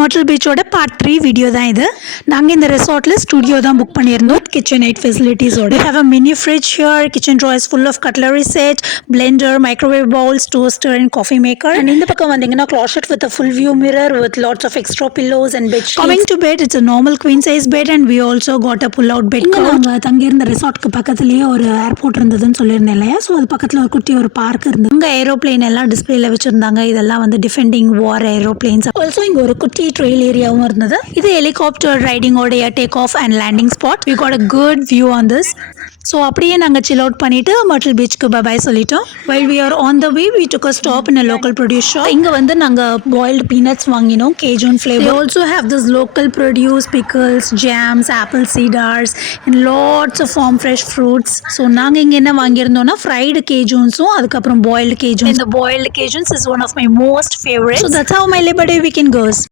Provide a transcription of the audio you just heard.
Myrtle பீச்சோட பார்ட் 3 வீடியோ தான் இது. நாங்கள் இந்த ரெசார்ட்டில் ஸ்டுடியோ தான் புக் பண்ணியிருந்தோம். கிச்சன் எயிட் ஃபெசிலிட்டிஸோட. We have a mini fridge here, kitchen drawers full of cutlery set, blender, microwave bowls, toaster and coffee maker. And இந்த பக்கம் வந்தீங்கன்னா closet with a full view mirror with lots of extra pillows and bed sheets. Coming to bed, it's a normal queen size bed and we also got a pull out bed cot. நாங்கள் தங்கியிருந்த ரெசார்ட்க்கு பக்கத்துலேயே ஒரு ஏர்போர்ட் இருந்ததுன்னு சொல்லியிருந்தேன் இல்லையா? ஸோ அது பக்கத்தில் ஒரு குட்டி ஒரு பார்க் இருந்தது. அங்கே ஏரோப்ளேன் எல்லாம் டிஸ்பிளேல வச்சுருந்தாங்க. இதெல்லாம் வந்து டிஃபெண்டிங் வார் ஏரோப்ளேன்ஸ். ஆல்சோ இங்கே ஒரு குட்டி ட்ரெயில் ஏரியாவும் இருந்தது. இது ஹெலிகாப்டர் ரைடிங் ஓடைய take off and landing spot. We got a good view on this. So அப்படியே நாங்கள் சில் அவுட் பண்ணிட்டு மர்ட்டில் பீச்சுக்கு பபாய் சொல்லிட்டோம். While we are on the way we took a stop in a local produce shop. இங்கே வந்து நாங்கள் boiled peanuts வாங்கினோம், Cajun flavour. They also have this local produce, pickles, jams, apple cedars and lots of farm fresh fruits. So நாங்கள் இங்கே என்ன வாங்கியிருந்தோம்னா ஃப்ரைடு கேஜூன்ஸும் அதுக்கப்புறம் பாயில்டு கேஜூன்ஸ். இந்த boiled Cajuns is one of my most favourite. So that's how my Labor Day weekend cos.